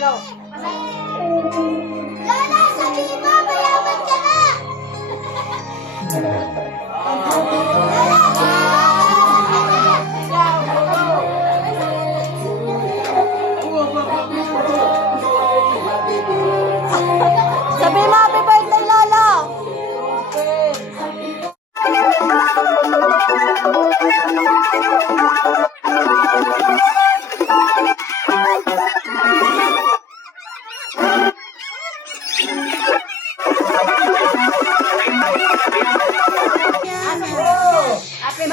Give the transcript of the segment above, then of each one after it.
Lola, sabihin mo, mayaman ka na! Sabi mo, happy birthday, Lolo! Happy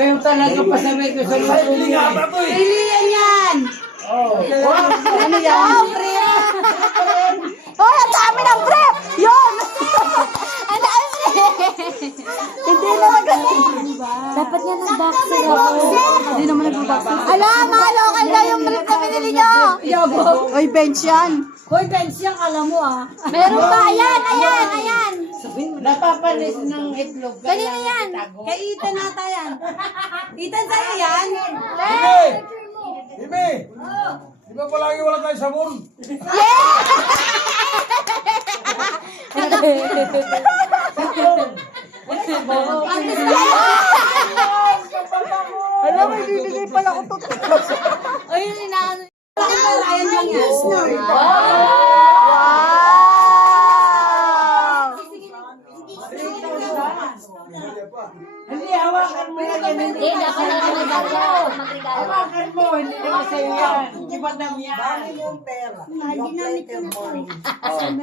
Kayo talaga pasabay ko sa mga Pilihan yan! Ano yan? Oh, ang dami ng brief! Yun! Ang dami Hindi naman kasi. Dapat nga nag-boxer ako. Hindi naman nag-boxer. Ala, mga local na yung brief na binili nyo. Oy, bench yan. Hoy, bench yan, alam mo ah. Meron pa. Ayan, ayan, ayan. napapalis ng itlog. Kanina yan. Kay Ethan nata yan. Ethan, sa'yo yan? Hime! Di ba palagi wala tayo sabon? Alam mo, bibigay pala ko to. Ayun, inaano. Ayan lang yan. Wow! Hindi, hawakan mo yan. Hindi, dapat na magregalo. Hawakan mo, hindi naman sa'yo yan. Hindi ba dam yan?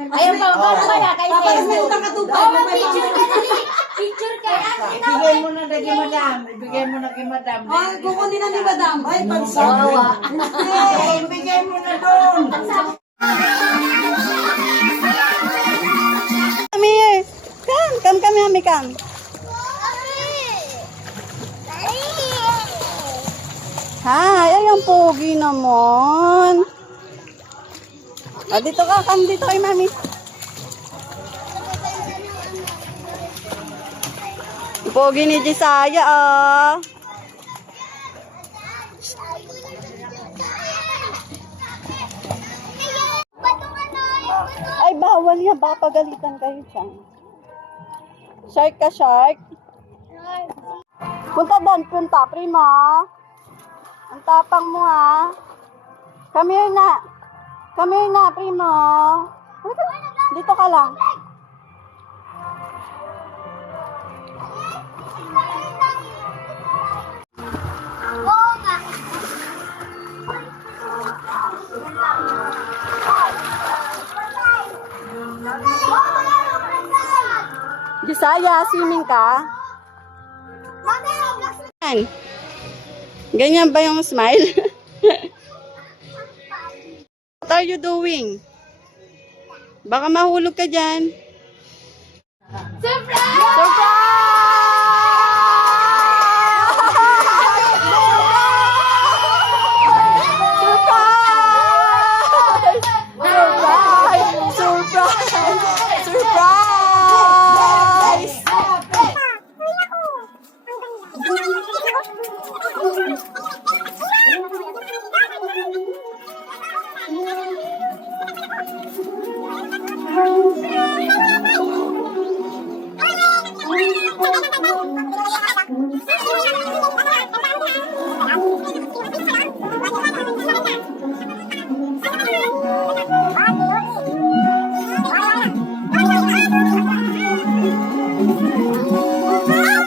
Ayun pa, paano kaya? Kay Tapos meron na katupad. picture ka na. Picture ka. Ibigay mo na kay madam. Ibigay mo na kay madam. Ay, kukunin na ni Madam. Ay, Ibigay mo na doon. Come here. Come, Mami, come. Hi, ay ang pogi naman. Ah, dito ka, come dito kay Mami. Pogi ni Jisaya, ah. Ay, bawal yan. Baka pagalitan kayo dyan. Shark ka, shark. Punta doon, punta, prima. Ang tapang mo, ha. Come here na. Come here na, prima. Dito ka lang. Jisaya, swimming ka? Ganyan ba yung smile? What are you doing? Baka mahulog ka dyan. Surprise!